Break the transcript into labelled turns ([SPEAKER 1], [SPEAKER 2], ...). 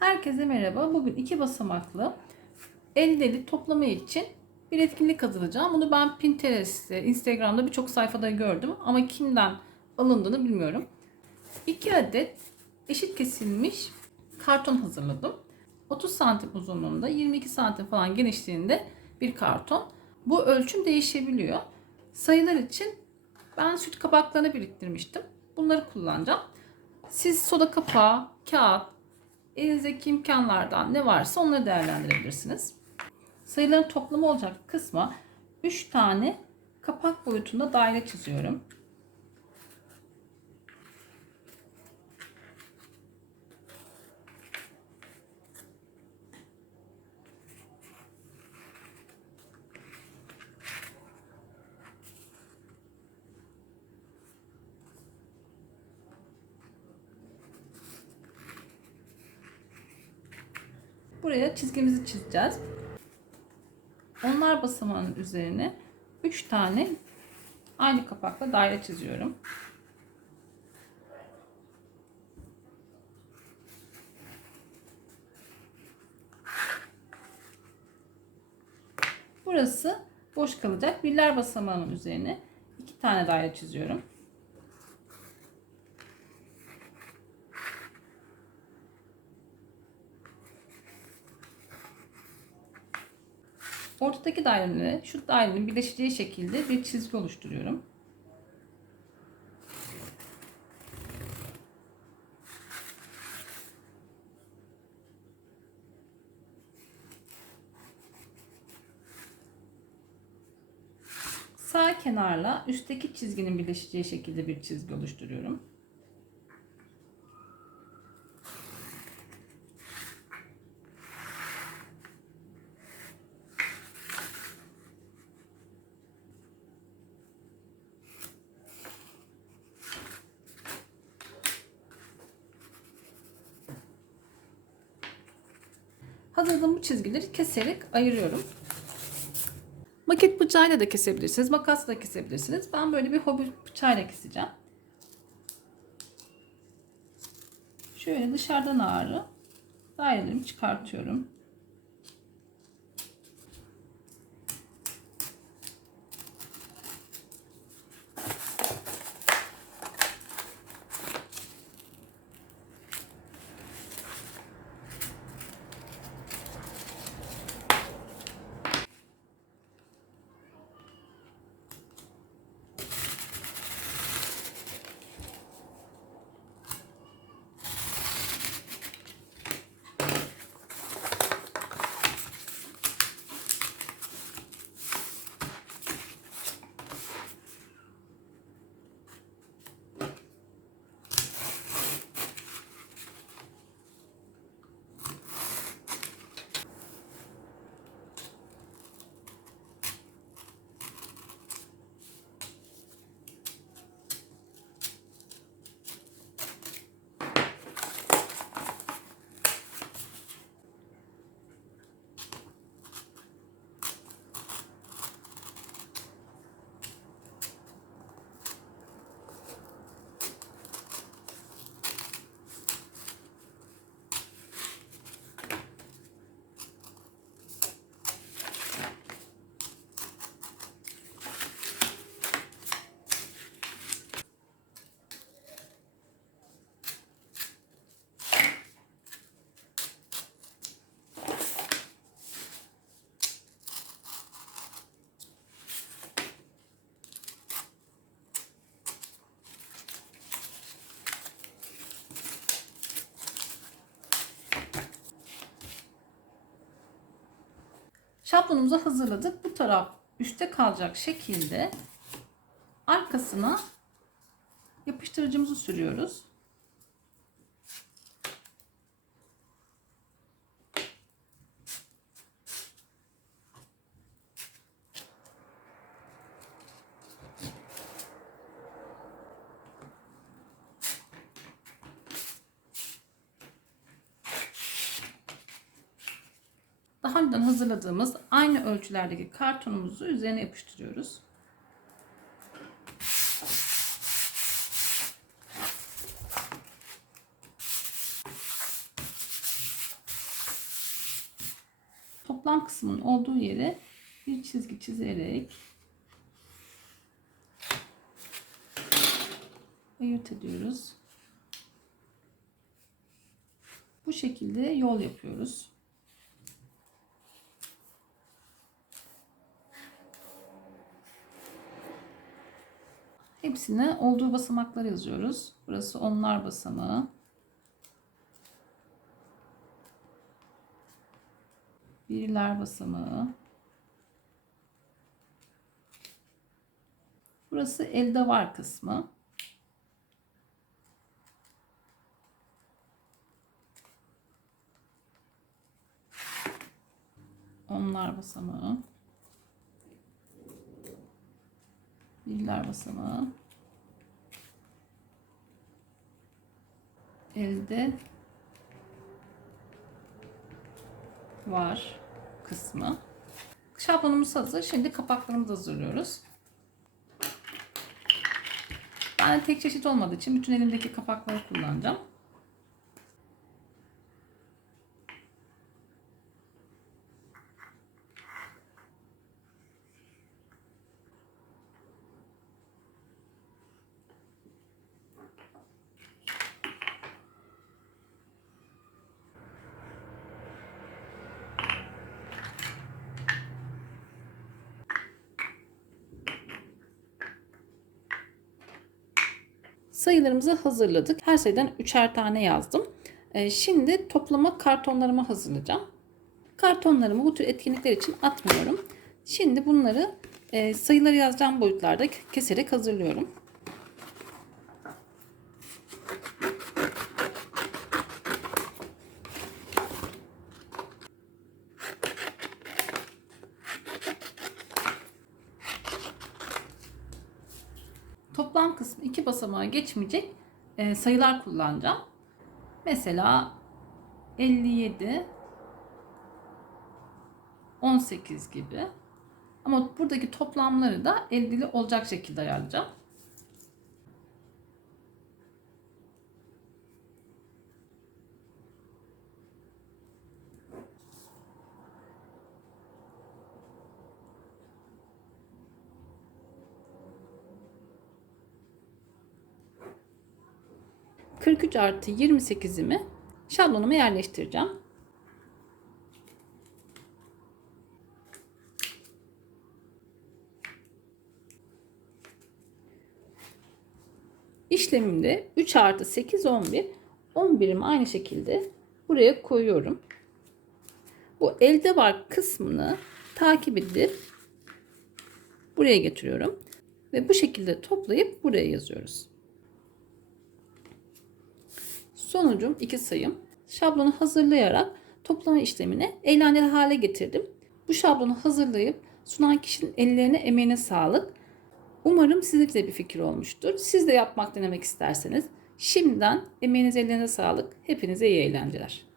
[SPEAKER 1] Herkese merhaba. Bugün iki basamaklı el eli toplama için bir etkinlik hazırlayacağım. Bunu ben Pinterest'te, Instagram'da birçok sayfada gördüm ama kimden alındığını bilmiyorum. 2 adet eşit kesilmiş karton hazırladım. 30 santim uzunluğunda, 22 santim falan genişliğinde bir karton. Bu ölçüm değişebiliyor. Sayılar için ben süt kabaklarını biriktirmiştim. Bunları kullanacağım. Siz soda kapağı, kağıt, elinizdeki imkanlardan ne varsa onları değerlendirebilirsiniz. Sayıların toplamı olacak kısma 3 tane kapak boyutunda daire çiziyorum. Buraya çizgimizi çizeceğiz. Onlar basamağının üzerine 3 tane aynı kapakla daire çiziyorum. Burası boş kalacak. Birler basamağının üzerine 2 tane daire çiziyorum. Ortadaki daireleri şu dairenin birleşeceği şekilde bir çizgi oluşturuyorum. Sağ kenarla üstteki çizginin birleşeceği şekilde bir çizgi oluşturuyorum. Hazırladığım bu çizgileri keserek ayırıyorum. Maket bıçağıyla da kesebilirsiniz, makasla da kesebilirsiniz. Ben böyle bir hobi bıçağıyla keseceğim. Şöyle dışarıdan ağrı dairelerimi çıkartıyorum. Şablonumuzu hazırladık. Bu taraf üstte kalacak şekilde arkasına yapıştırıcımızı sürüyoruz. Daha önceden hazırladığımız aynı ölçülerdeki kartonumuzu üzerine yapıştırıyoruz. toplam kısmının olduğu yere bir çizgi çizerek ayırt ediyoruz. Bu şekilde yol yapıyoruz. Hepsine olduğu basamakları yazıyoruz. Burası onlar basamağı. Birler basamağı. Burası elde var kısmı. Onlar basamağı. Birler basamağı. Elde var kısmı. Şablonumuz hazır. Şimdi kapaklarımızı hazırlıyoruz. Ben tek çeşit olmadığı için bütün elimdeki kapakları kullanacağım. Sayılarımızı hazırladık. Her sayıdan üçer tane yazdım. Ee, Şimdi toplama kartonlarımı hazırlayacağım. Kartonlarımı bu tür etkinlikler için atmıyorum. Şimdi bunları e, sayıları yazacağım boyutlarda keserek hazırlıyorum. Toplam kısmı iki basamağa geçmeyecek e, sayılar kullanacağım. Mesela 57 18 gibi. Ama buradaki toplamları da eldili olacak şekilde ayarlayacağım. ...43 artı 28'imi şablonuma yerleştireceğim. İşlemimde 3 artı 8 11. 11'imi aynı şekilde buraya koyuyorum. Bu elde var kısmını takip edip buraya getiriyorum. Ve bu şekilde toplayıp buraya yazıyoruz. Sonucum iki sayım. Şablonu hazırlayarak toplama işlemini eğlenceli hale getirdim. Bu şablonu hazırlayıp sunan kişinin ellerine emeğine sağlık. Umarım size de bir fikir olmuştur. Siz de yapmak denemek isterseniz şimdiden emeğiniz ellerine sağlık. Hepinize iyi eğlenceler.